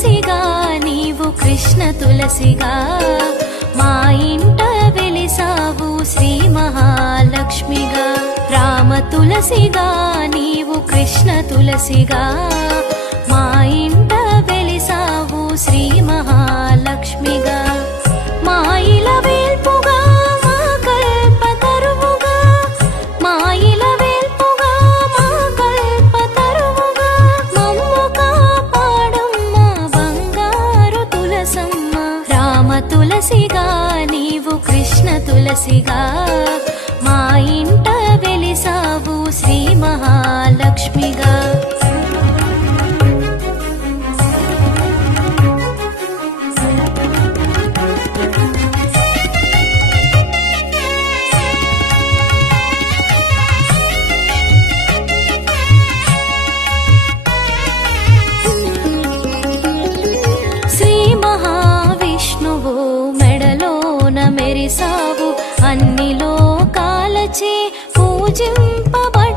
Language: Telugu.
తులసిగా నీవు కృష్ణ తులసిగా మా ఇంట వెలిసావు శ్రీ మహాలక్ష్మిగా. రామ తులసిగా నీవు కృష్ణ తులసిగా. తులసిగా నీవు కృష్ణ తులసిగా మా ఇంట వెలిసావు శ్రీ చేశావు అన్ని లోకాలచే పూజింపబడి